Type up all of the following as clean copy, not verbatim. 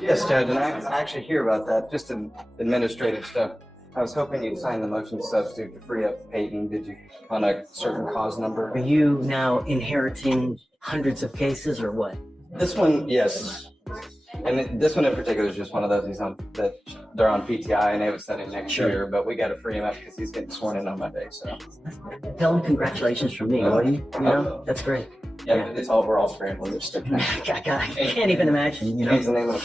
Yes, Judge, and I actually hear about that, just in administrative stuff. I was hoping you'd sign the motion to substitute to free up Peyton. Did you on a certain cause number? Are you now inheriting hundreds of cases or what? This one, yes. And this one in particular is just one of those that they're on PTI and they would send it next year, but we got to free him up because he's getting sworn in on Monday. So tell him congratulations from me, will you? You know, that's great. Yeah. But we're all scrambling. I can't even imagine. You know, change the name of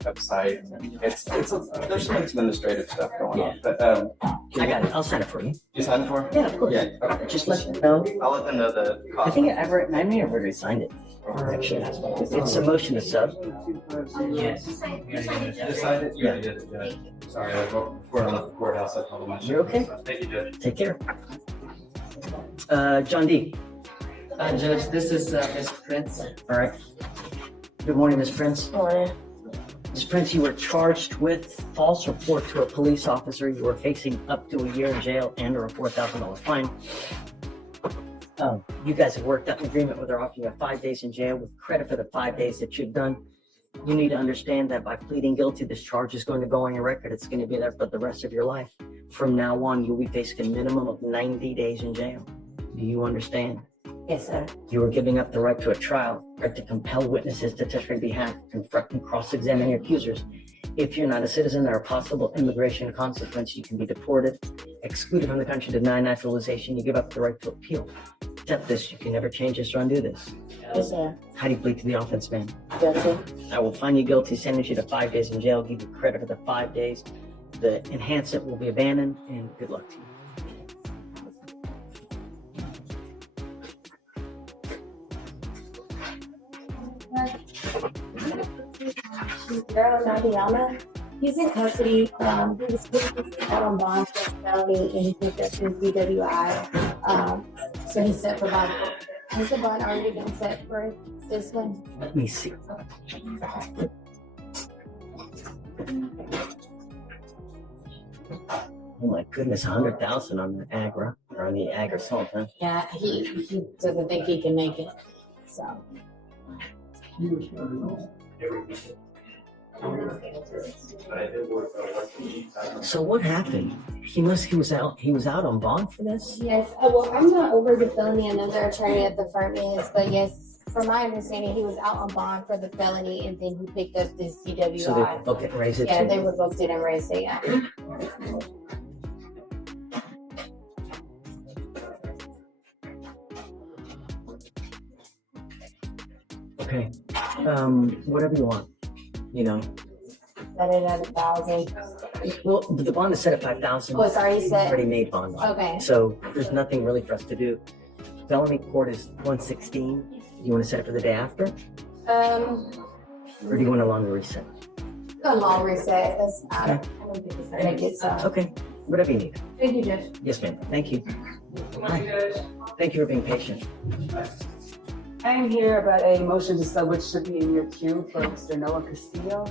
the website. There's some administrative stuff going on. But I got it. I'll sign it for you. You sign it for? Yeah, of course. Yeah. Okay. Just let them know. I'll let them know the cost. I think I may have already signed it. Actually, it's a motion to sub. Yes. Decided? Yeah, I did it, Judge. Sorry, before I left the courthouse, I told him I should. You're okay? Thank you, Judge. Take care. John D. Judge, this is Ms. Prince. All right. Good morning, Ms. Prince. Good morning. Ms. Prince, you were charged with false report to a police officer. You were facing up to a year in jail and or a $4,000 fine. You guys have worked out an agreement with her offering you 5 days in jail with credit for the 5 days that you've done. You need to understand that by pleading guilty, this charge is going to go on your record. It's going to be there for the rest of your life. From now on, you'll be facing a minimum of 90 days in jail. Do you understand? Yes, sir. You are giving up the right to a trial, right to compel witnesses to testify on behalf, confront and cross-examine your accusers. If you're not a citizen, there are possible immigration consequences. You can be deported, excluded from the country, denied naturalization. You give up the right to appeal. Accept this. You can never change this or undo this. Yes, sir. How do you plead to the offense, ma'am? Guilty. I will find you guilty, sentence you to 5 days in jail, give you credit for the 5 days. The enhancement will be abandoned, and good luck to you. Girl, Nadiana, he's in custody. He was out on bond for felony and he picked up his DWI. So he's set for bond. Has the bond already been set for this one? Let me see. Oh my goodness, 100,000 on the Agra, or on the Agra assault, huh? Yeah, he doesn't think he can make it. So. So what happened? He was out on bond for this? Yes, well, I'm not over the felony. Another attorney at the firm is, but yes, from my understanding, he was out on bond for the felony, and then he picked up this DWI. So they booked it and raised it. Yeah, they revoked it and raised it. Yeah. Okay. Whatever you want. You know. Set it at 1,000. Well, the bond is set at 5,000. Oh, it's already set? Already made bond. Okay. So there's nothing really for us to do. Felony court is 116. You want to set it for the day after? Or do you want a longer reset? A long reset. I don't think it's gonna get so. Okay. Whatever you need. Thank you, Judge. Yes, ma'am. Thank you. Hi. Thank you for being patient. I am here about a motion to sub which should be in your queue for Mr. Noah Castillo.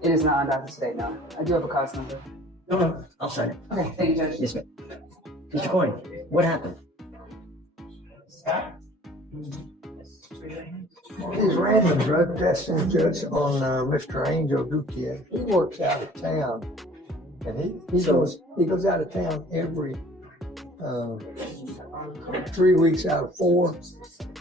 It is not on Dr. State, no. I do have a cause number. No, I'll sign it. Okay, thank you, Judge. Yes, ma'am. Mr. Coyne, what happened? These random drug testing, Judge, on Mr. Angel Gutierrez. He works out of town, and he goes out of town every 3 weeks out of 4.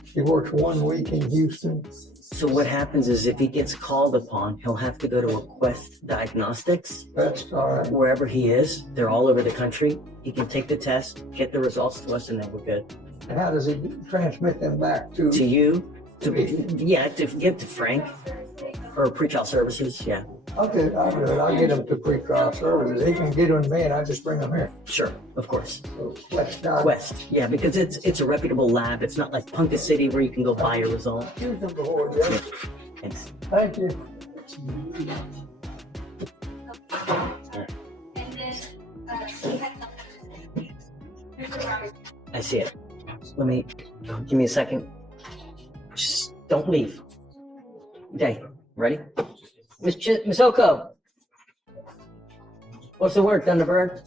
He works 1 week in Houston. So what happens is if he gets called upon, he'll have to go to Quest Diagnostics. That's all right. Wherever he is, they're all over the country. He can take the test, get the results to us, and then we're good. And how does he transmit them back to? To you? To give to Frank or pretrial services. Yeah. Okay, I'll do it. I'll get him to pretrial services. He can get them to me, and I just bring them here. Sure, of course. So, Quest. Yeah, because it's a reputable lab. It's not like Punta City where you can go buy your result. Use them before, yeah. Thanks. Thank you. I see it. Give me a second. Just don't leave. Okay, ready? Miss Oko. What's the word, Thunderbird?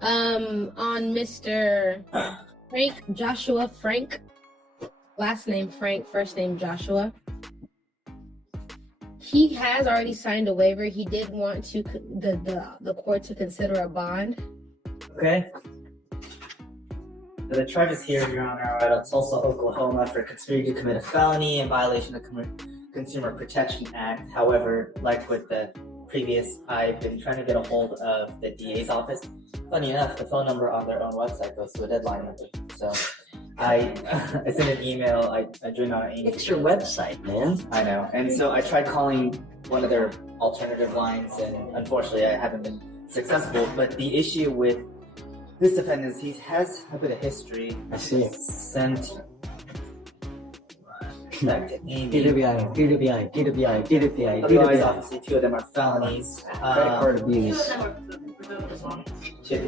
On Mr. Frank, Joshua Frank, last name Frank, first name Joshua. He has already signed a waiver. He did want to the court to consider a bond. Okay. The charges here, Your Honor, are out of Tulsa, Oklahoma for conspiring to commit a felony in violation of the Consumer Protection Act. However, like with the previous, I've been trying to get a hold of the DA's office. Funny enough, the phone number on their own website goes to a deadline number. So I sent an email, I joined on an It's your website, man. I know. And so I tried calling one of their alternative lines, and unfortunately I haven't been successful. But the issue with this defendant is he has a bit of history. I see it. Sent back to Amy. DWI. Otherwise, obviously, two of them are felonies. Credit card abuse.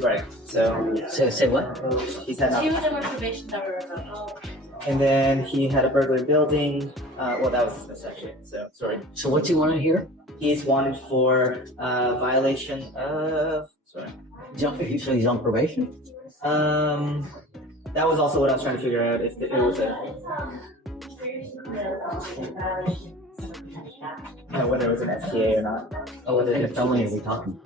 Right. So Say what? he's had Two of them were probation that were revoked. and then he had a burglary building. Well, that was this actually. So sorry. So what's he want to hear? He's wanted for violation of. Sorry. So he's on probation? That was also what I was trying to figure out if it was whether it was an FTA or not. Oh, what kind of felony are we talking?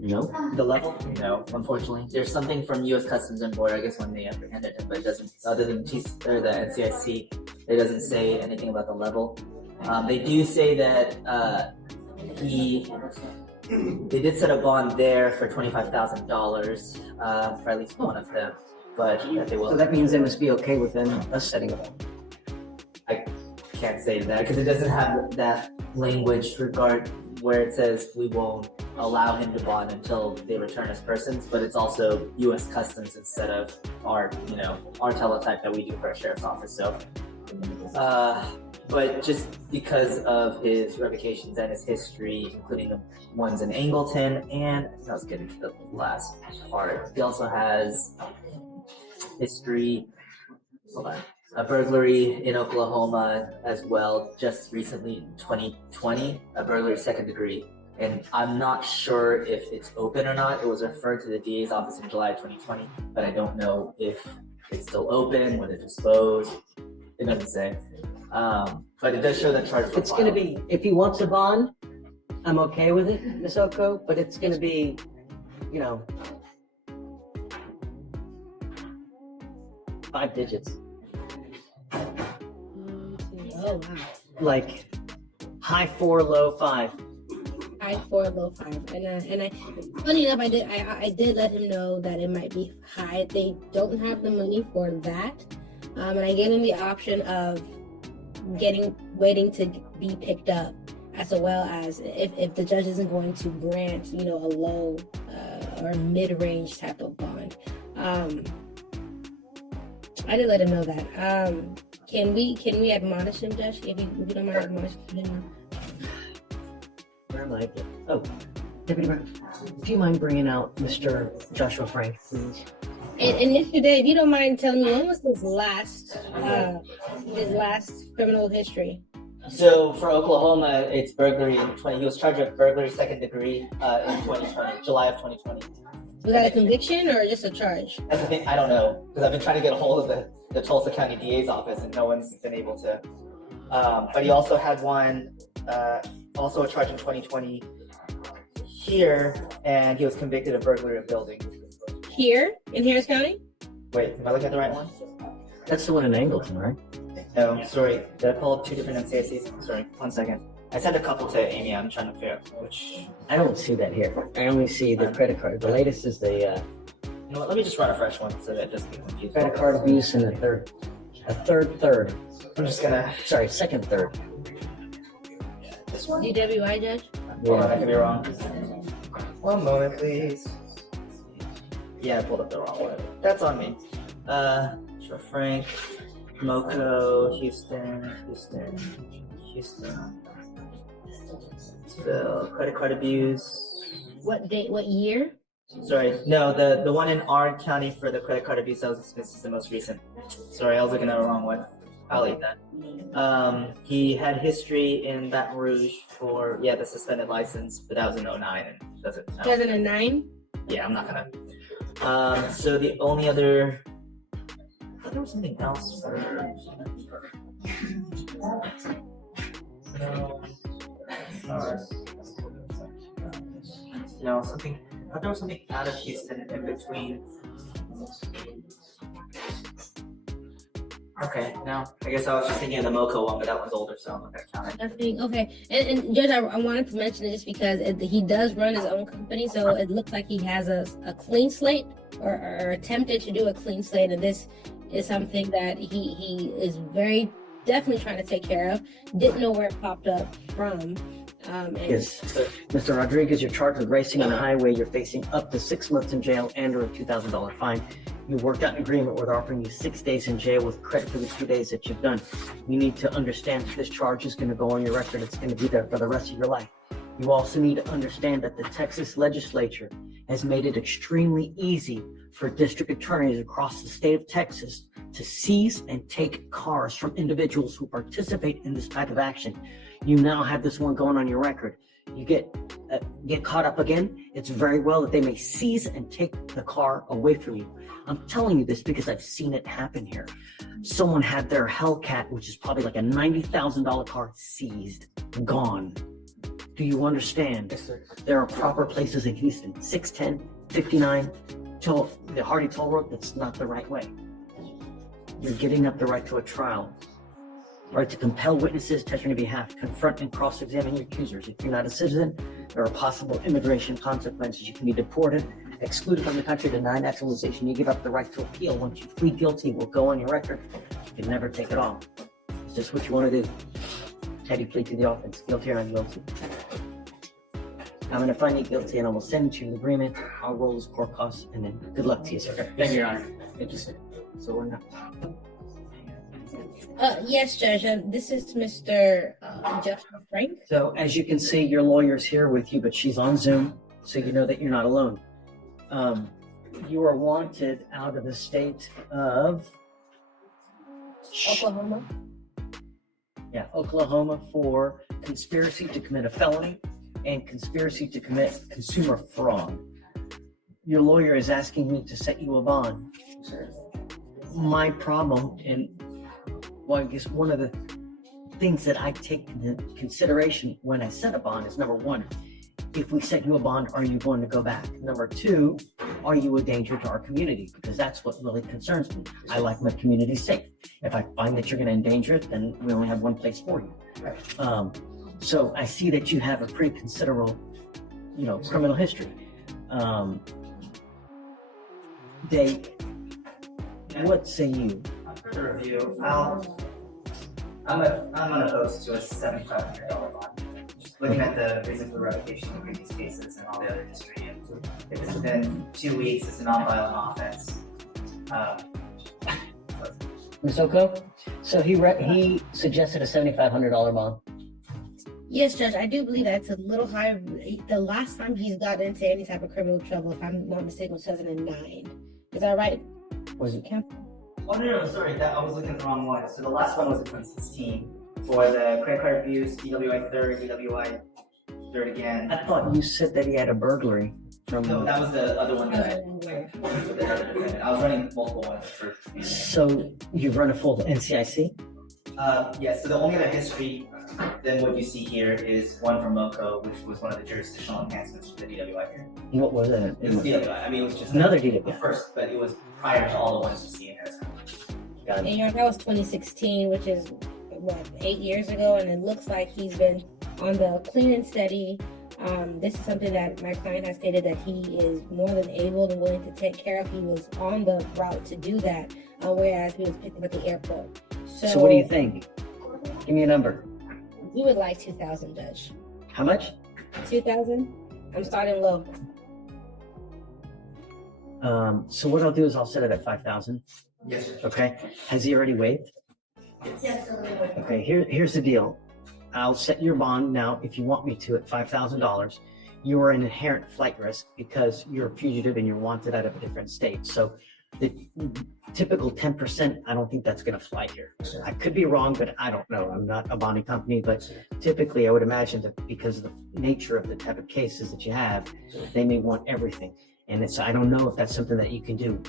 No? The level? No, unfortunately. There's something from U.S. Customs and Border, I guess, when they apprehended him, but it doesn't, other than the NCIC, it doesn't say anything about the level. They do say that they did set a bond there for $25,000 for at least one of them, but they will. So that means they must be okay with us setting up. I can't say that because it doesn't have that language where it says we won't allow him to bond until they return as persons, but it's also U.S. Customs instead of our teletype that we do for our sheriff's office. So, but just because of his revocations and his history, including the ones in Angleton, and I was getting to the last part, he also has history. Hold on. A burglary in Oklahoma as well, just recently in 2020, a burglary second degree. And I'm not sure if it's open or not. It was referred to the DA's office in July 2020, but I don't know if it's still open, when it's disclosed. It doesn't say. But it does show that charges were It's going to be, if he wants a bond, I'm okay with it, Miss Oko, but it's going to be, 5 digits. Oh wow. Like high 4, low 5. High 4, low 5, and I funny enough, I did let him know that it might be high. They don't have the money for that, and I gave him the option of waiting to be picked up, as well as if the judge isn't going to grant a low or mid-range type of bond. I did let him know that. Can we admonish him, Judge? If you don't mind admonishing him. Where am I? Oh, Deputy Brown, do you mind bringing out Mr. Joshua Frank, please? And Mr. Day, if you don't mind telling me, when was his last criminal history? So for Oklahoma, it's burglary in 20. He was charged with burglary second degree in 2020, July of 2020. Was that a conviction or just a charge? That's the thing, I don't know, because I've been trying to get a hold of the Tulsa County DA's office and no one's been able to. But he also had one, also a charge in 2020 here, and he was convicted of burglary of building. Here in Harris County? Wait, am I looking at the right one? That's the one in Angleton, right? No, sorry, did I pull up two different NCICs? Sorry, 1 second. I sent a couple to Amy, I'm trying to figure out which. I don't see that here. I only see the credit card. The latest is the You know what, let me just run a fresh one so that it doesn't get confused. credit card abuse and a third. I'm just gonna, Sorry, second third. this one? DWI, Judge? Hold on, I could be wrong. One moment, please. Yeah, I pulled up the wrong one. That's on me. Sure, Frank, Moco, Houston. So, credit card abuse. What date? What year? Sorry, no, the one in R County for the credit card abuse, this is the most recent. Sorry, I was looking at the wrong one. I'll eat that. He had history in Baton Rouge for, the suspended license, but that was in 2009 and doesn't. 2009? Yeah, I'm not gonna. So the only other, I thought there was something else. No. No, something. I thought there was something out of Houston in between. Okay, no. I guess I was just thinking of the Moco one, but that one's older, so I'm not gonna count it. Nothing. Okay. And Judge, I wanted to mention it just because he does run his own company, so it looks like he has a clean slate or attempted to do a clean slate, and this is something that he is very definitely trying to take care of. Didn't know where it popped up from. Yes, Mr. Rodriguez, you're charged with racing on the highway. You're facing up to 6 months in jail and or a $2,000 fine. You worked out an agreement with offering you 6 days in jail with credit for the 2 days that you've done. You need to understand that this charge is going to go on your record. It's going to be there for the rest of your life. You also need to understand that the Texas legislature has made it extremely easy for district attorneys across the state of Texas to seize and take cars from individuals who participate in this type of action. You now have this one going on your record. You get caught up again, it's very well that they may seize and take the car away from you. I'm telling you this because I've seen it happen here. Someone had their Hellcat, which is probably like a $90,000 car, seized, gone. Do you understand? Yes, sir. There are proper places in Houston, 610, 59, till the Hardy Toll Road. That's not the right way. You're giving up the right to a trial. Right to compel witnesses, testify on your behalf, confront and cross-examine your accusers. If you're not a citizen, there are possible immigration consequences. You can be deported, excluded from the country, denied naturalization. You give up the right to appeal. Once you plead guilty, it will go on your record. You can never take it off. It's just what you want to do. How do you plead to the offense? Guilty or not guilty? I'm going to find you guilty and I will send you an agreement. I'll roll his court costs and then good luck to you, sir. Thank you, Your Honor. Thank you, sir. So we're not. Yes, Judge. This is Mr. Justin Frank. So as you can see, your lawyer's here with you, but she's on Zoom, so you know that you're not alone. You are wanted out of the state of Oklahoma. Oklahoma for conspiracy to commit a felony and conspiracy to commit consumer fraud. Your lawyer is asking me to set you a bond. My problem, and well, I guess one of the things that I take into consideration when I set a bond is, number one, if we set you a bond, are you going to go back? Number two, are you a danger to our community? Because that's what really concerns me. I like my community safe. If I find that you're going to endanger it, then we only have one place for you. So I see that you have a pretty considerable, criminal history. Dave, what say you? For review, I'm unopposed to a $7,500 bond. Just looking at the reason for revocation in previous cases and all the other history, and if it's within 2 weeks, it's a non-violent offense. Ms. Oko? So he suggested a $7,500 bond. Yes, Judge. I do believe that's a little high. The last time he's gotten into any type of criminal trouble, if I'm not mistaken, was 2009. Is that right? Was it? Oh, no, sorry, I was looking at the wrong one. So the last one was in 2016 for the credit card abuse, DWI third, DWI third again. I thought you said that he had a burglary. No, that was the other one that I was running multiple ones for. So you've run a full NCIC? Yes, so the only other history than what you see here is one from MoCo, which was one of the jurisdictional enhancements for the DWI here. What was it? It was DWI. I mean, it was just Another the DWI. first, but it was prior to all the ones you see in here. Got it. And that was 2016, which is what, 8 years ago, and it looks like he's been on the clean and steady. This is something that my client has stated that he is more than able and willing to take care of. He was on the route to do that, whereas he was picked up at the airport. So what do you think? Give me a number. We would like 2,000, Judge. How much? 2,000. I'm starting low. So what I'll do is I'll set it at 5,000. Yes, sir. Okay. Has he already waived? Yes. Okay. Here's the deal. I'll set your bond now, if you want me to, at $5,000. You are an inherent flight risk because you're a fugitive and you're wanted out of a different state. So the typical 10%, I don't think that's going to fly here. I could be wrong, but I don't know. I'm not a bonding company, but typically I would imagine that because of the nature of the type of cases that you have, they may want everything. And I don't know if that's something that you can do.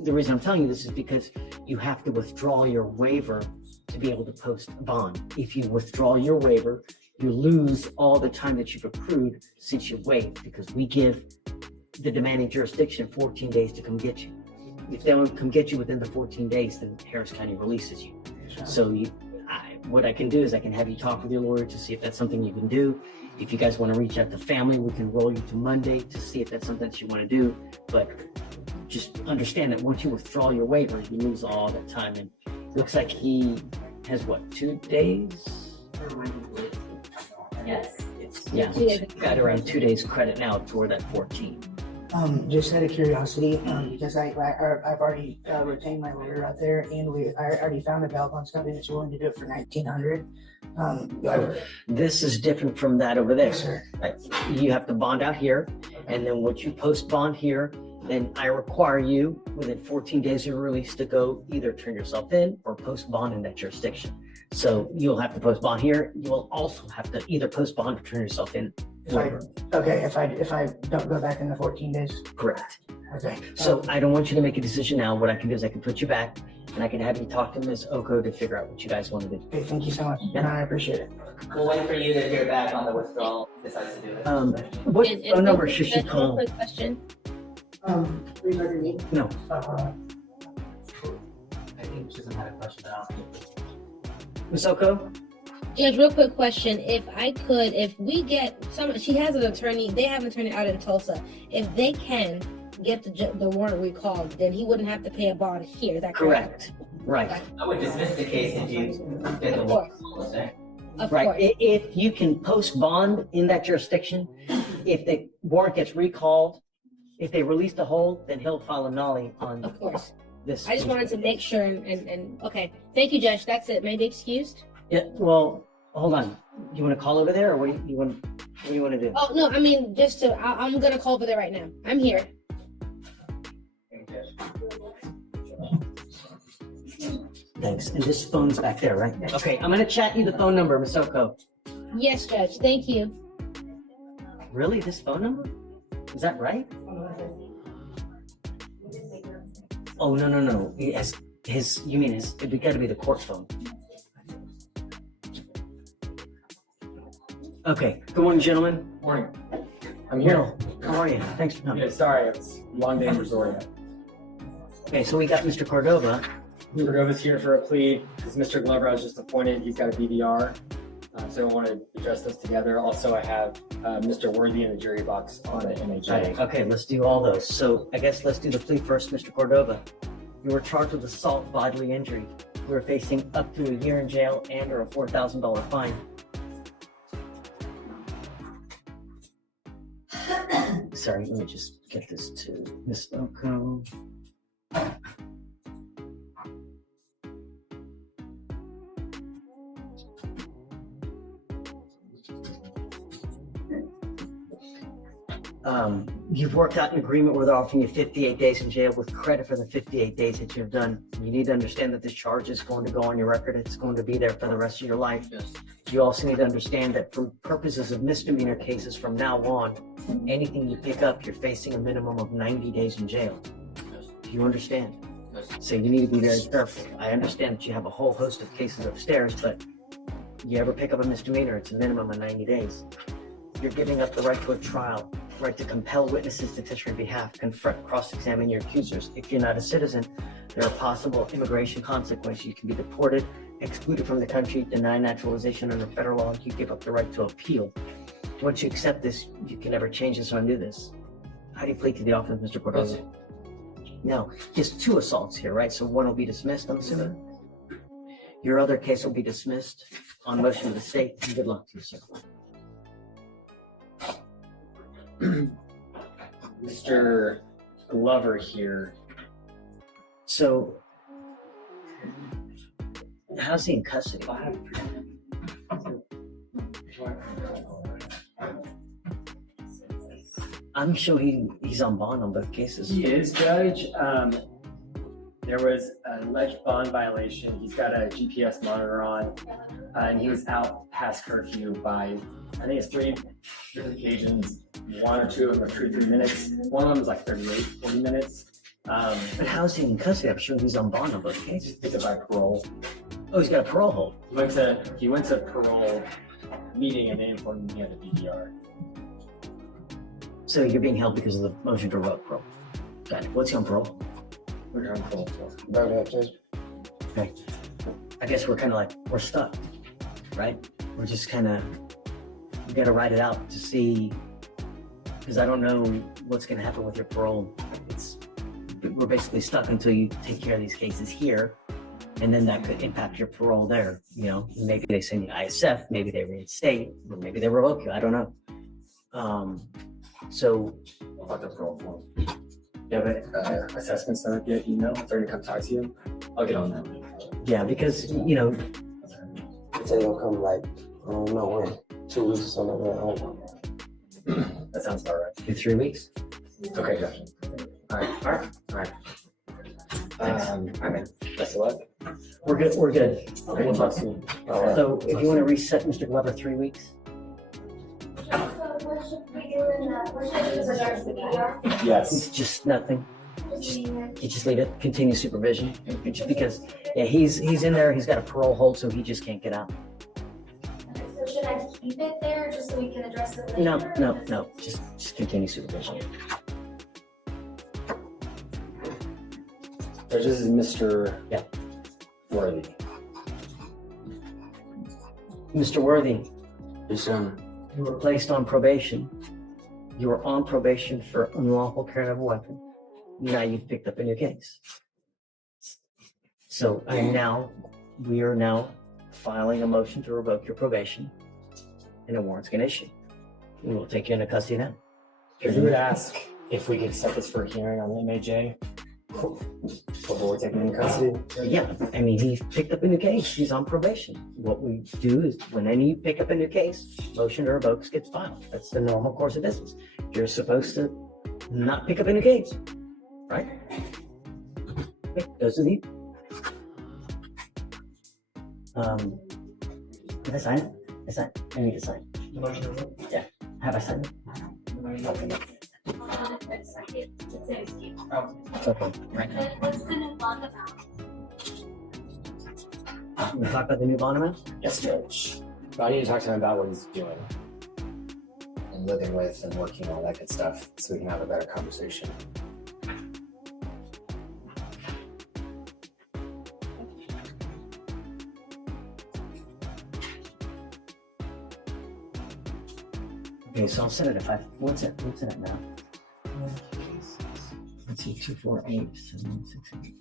The reason I'm telling you this is because you have to withdraw your waiver to be able to post a bond. If you withdraw your waiver, you lose all the time that you've accrued since you wait, because we give the demanding jurisdiction 14 days to come get you. If they don't come get you within the 14 days, then Harris County releases you. So what I can do is I can have you talk with your lawyer to see if that's something you can do. If you guys want to reach out to family, we can roll you to Monday to see if that's something that you want to do. But just understand that once you withdraw your waiver, you lose all that time. And it looks like he has what, 2 days? Yes. Yeah, got around 2 days credit now toward that 14. Just out of curiosity, because I've already retained my lawyer out there, and I already found a bail bonds company that's willing to do it for $1,900. This is different from that over there. Yes, sir. Right. You have to bond out here, and then once you post bond here, then I require you within 14 days of release to go either turn yourself in or post bond in that jurisdiction. So you'll have to post bond here. You will also have to either post bond or turn yourself in. If I don't go back in the 14 days. Correct. Okay. So I don't want you to make a decision now. What I can do is I can put you back, and I can have you talk to Ms. Oko to figure out what you guys want to do. Okay, thank you so much. Yeah. I appreciate it. We'll wait for you to hear back on the withdrawal, decides to do it. What And phone number real should she quick- call? Quick question. No. I think she doesn't have a question now. Ms. Oko? Judge, real quick question. If we get she has an attorney, they have an attorney out in Tulsa. If they can get the warrant recalled, then he wouldn't have to pay a bond here. Is that correct? Right. I would dismiss the case if you did the Of work. course. Of Right. course. If you can post bond in that jurisdiction, if the warrant gets recalled, if they release the hold, then he'll file a nollie on Of course. this. I just wanted to make sure and okay. Thank you, Judge. That's it. May I be excused? Yeah, well, hold on. You want to call over there, or what do you want to do? Oh no, I mean I'm gonna call over there right now. I'm here. Thanks. And this phone's back there, right? Okay, I'm gonna chat you the phone number, Ms. Oko. Yes, Judge. Thank you. Really, this phone number? Is that right? Oh, no. It has it gotta be the court phone. Okay, good morning, gentlemen. Morning. I'm here. Will, how are you? Thanks for coming. Yeah, sorry, it's a long day in Brazoria. Okay, so we got Mr. Cordova. Cordova's here for a plea. Because Mr. Glover I was just appointed, he's got a BVR. So I want to address those together. Also, I have Mr. Worthy in the jury box on the MHA. Okay, let's do all those. So I guess let's do the plea first, Mr. Cordova. You were charged with assault, bodily injury. You were facing up to a year in jail and or a $4,000 fine. Sorry, let me just get this to Ms. Oko. You've worked out an agreement where they're offering you 58 days in jail with credit for the 58 days that you've done. You need to understand that this charge is going to go on your record. It's going to be there for the rest of your life. Yes. You also need to understand that for purposes of misdemeanor cases from now on, anything you pick up, you're facing a minimum of 90 days in jail. Do you understand? Yes. So you need to be very careful. I understand that you have a whole host of cases upstairs, but you ever pick up a misdemeanor, it's a minimum of 90 days. You're giving up the right to a trial, right to compel witnesses to testify on your behalf, confront, cross-examine your accusers. If you're not a citizen, there are possible immigration consequences. You can be deported, excluded from the country, denied naturalization under federal law. You give up the right to appeal. Once you accept this, you can never change this or undo this. How do you plead to the offense, Mr. Cordova? No, just 2 assaults here, right? So 1 will be dismissed, I'm assuming? Your other case will be dismissed on motion of the state. And good luck to you, sir. Mr. Glover here. So, how's he in custody? I'm sure he's on bond on both cases. He is, Judge. There was an alleged bond violation. He's got a GPS monitor on, and he was out past curfew by, I think it's 3 different occasions. 1 or 2 of them are 2 or 3 minutes. One of them is like 38, 40 minutes. But how's he in custody? I'm sure he's on bond on both cases. It's by parole. Oh, he's got a parole hold. He went to parole meeting and they informed me he had a BDR. So you're being held because of the motion to revoke parole. Got it. What's he on parole? We're on parole for. Okay. I guess we're stuck, right? We're just we got to write it out to see, because I don't know what's going to happen with your parole. We're basically stuck until you take care of these cases here, and then that could impact your parole there. You know, maybe they send you ISF, maybe they reinstate, or maybe they revoke you. I don't know. So, About the parole form. You have an assessment center via email? If they're going to come talk to you? I'll get on that. yeah, because, you know, They say they'll come like, I don't know when, 2 weeks or something like that. That sounds about right. in 3 weeks. Okay, gotcha. All right. Best of luck. We're good. Okay, we'll talk soon. So if you want to reset Mr. Glover 3 weeks. So what should we do in regards to BDR? Yes. It's just nothing. Just You just leave it, continue supervision, just because, yeah, he's in there, he's got a parole hold, so he just can't get out. So should I keep it there just so we can address it later? No, just continue supervision. This is Mr. Yeah. Worthy. Mr. Worthy, Yes, sir. you were placed on probation. You were on probation for unlawful carrying of a weapon. Now you've picked up a new case. So we are now filing a motion to revoke your probation, and a warrant's gonna issue. We will take you into custody then. If you would ask if we could set this for a hearing on the MAJ before we're taking into custody. Yeah, I mean, he picked up a new case. He's on probation. What we do is when you pick up a new case, motion to revoke gets filed. That's the normal course of business. You're supposed to not pick up a new case, right? Okay, goes to the. Did I sign it? I need to sign. The motion to revoke? Yeah. Have I signed it? Okay. Right. What's the new bond amount? We talk about the new bond amount? Yes, Judge. But I need to talk to him about what he's doing and living with and working, all that good stuff, so we can have a better conversation. Okay, so I'll set it at 5. What's it at now? Let's see, 248, 768.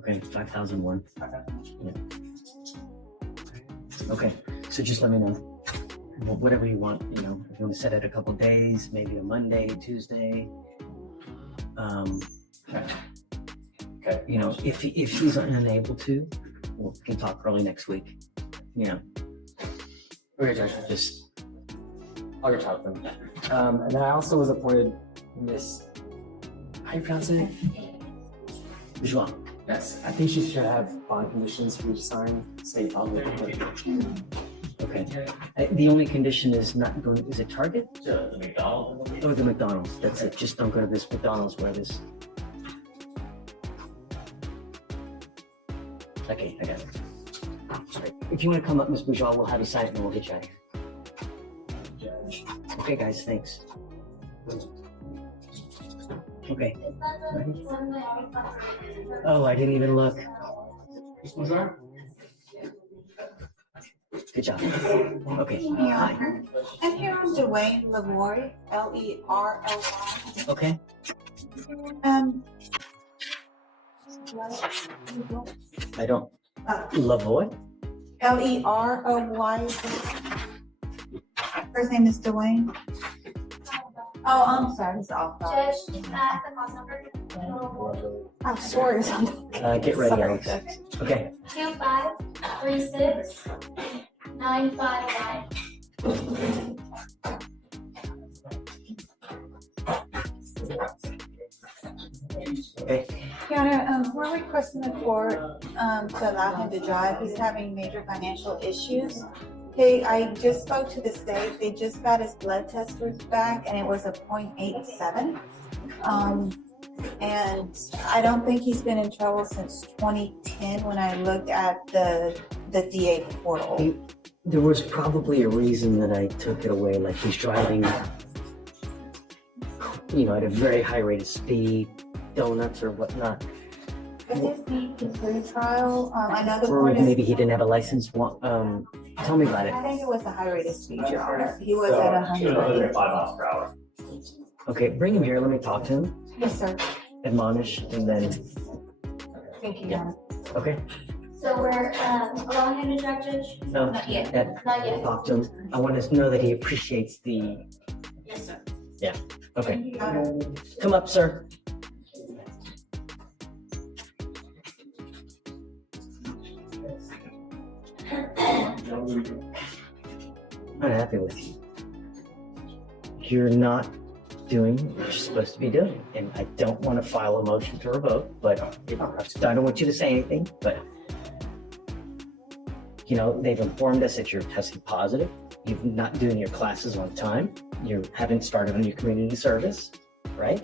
Okay, 5,001. Yeah. Okay, so just let me know. Whatever you want, if you want to set it a couple days, maybe a Monday, Tuesday. Okay. If he's unable to, we can talk early next week. Okay, Judge. I'll get talk to him. And then I also was appointed Miss. How do you pronounce it? Joao. Yes. I think she should have bond conditions for you to sign. State bond. Okay. The only condition is not going. Is it Target? The McDonald's. Or the McDonald's. That's it. Just don't go to this McDonald's where this. Okay, I got it. Right. If you want to come up, Ms. Bourgeois, we'll have you sign it and we'll get you out of here. Judge. Okay, guys, thanks. Okay. Ready? Oh, I didn't even look. Good job. Okay. Hi. I'm here on Dwayne Leroy, Leroy. Okay. I don't. Lavoy? Leroy. First name is Dwayne. Oh, I'm sorry, it's off. Judge, is that the cost number? I swore it was something. Get ready, Alex. Okay. 2536-959. Okay. Your Honor, we're requesting the court to allow him to drive. He's having major financial issues. I just spoke to the state. They just got his blood test back and it was a 0.87. And I don't think he's been in trouble since 2010 when I looked at the DA portal. There was probably a reason that I took it away, like he's driving, at a very high rate of speed, donuts or whatnot. Is this the pre-trial? I know the Or court is. maybe he didn't have a license. Tell me about it. I think it was a high rate of speed, Your Honor. He was at 100. 5 miles per hour. Okay, bring him here. Let me talk to him. Yes, sir. Admonish, and then, Thank you, Your Honor. okay? So we're allowing him to drive, Judge? No, Not yet. Ed, Not yet. talk to him. I want to know that he appreciates the, Yes, sir. okay. Come up, sir. I'm not happy with you. You're not doing what you're supposed to be doing. And I don't want to file a motion to revoke, but I don't want you to say anything, but they've informed us that you're testing positive. You're not doing your classes on time. You haven't started on your community service, right?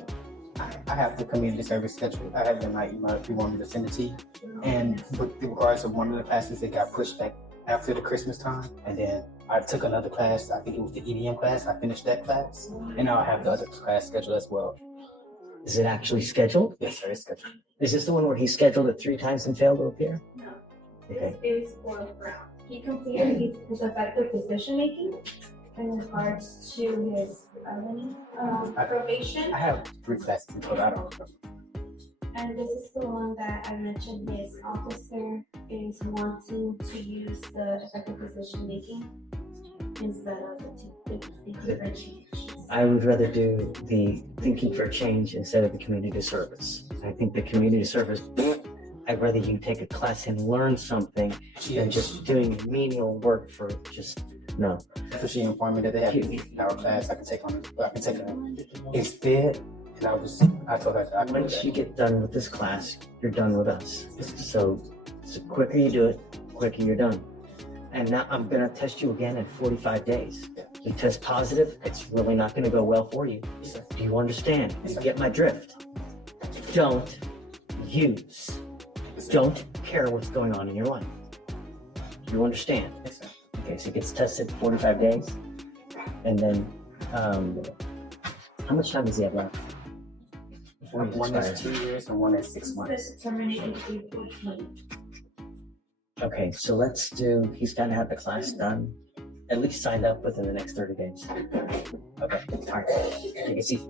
I have the community service schedule. I have the night email if you want me to send it to you. And with regards to one of the classes that got pushed back after the Christmas time, and then I took another class, I think it was the EDM class, I finished that class, and now I have the other class scheduled as well. Is it actually scheduled? Yes, sir, it's scheduled. Is this the one where he scheduled it 3 times and failed to appear? No. Okay. This is for Brown. He completed his effective decision making in regards to his probation. I have 3 classes in total, I don't know. And this is the one that I mentioned his officer is wanting to use the effective decision making instead of the differentiation. I would rather do the thinking for a change instead of the community service. I think the community service, I'd rather you take a class and learn something than just doing menial work for no. That's what she informed me that they have our class I can take instead. And I told her that Once you get done with this class, you're done with us. So the quicker you do it, the quicker you're done. And now I'm gonna test you again in 45 days. You test positive, it's really not gonna go well for you. Do you understand? You get my drift? Don't care what's going on in your life. You understand? Okay, so it gets tested 45 days. And then, how much time does he have left? one is 2 years and one is 6 months. This terminated April 20. Okay, so he's got to have the class done, at least signed up within the next 30 days. Okay, all right. You can see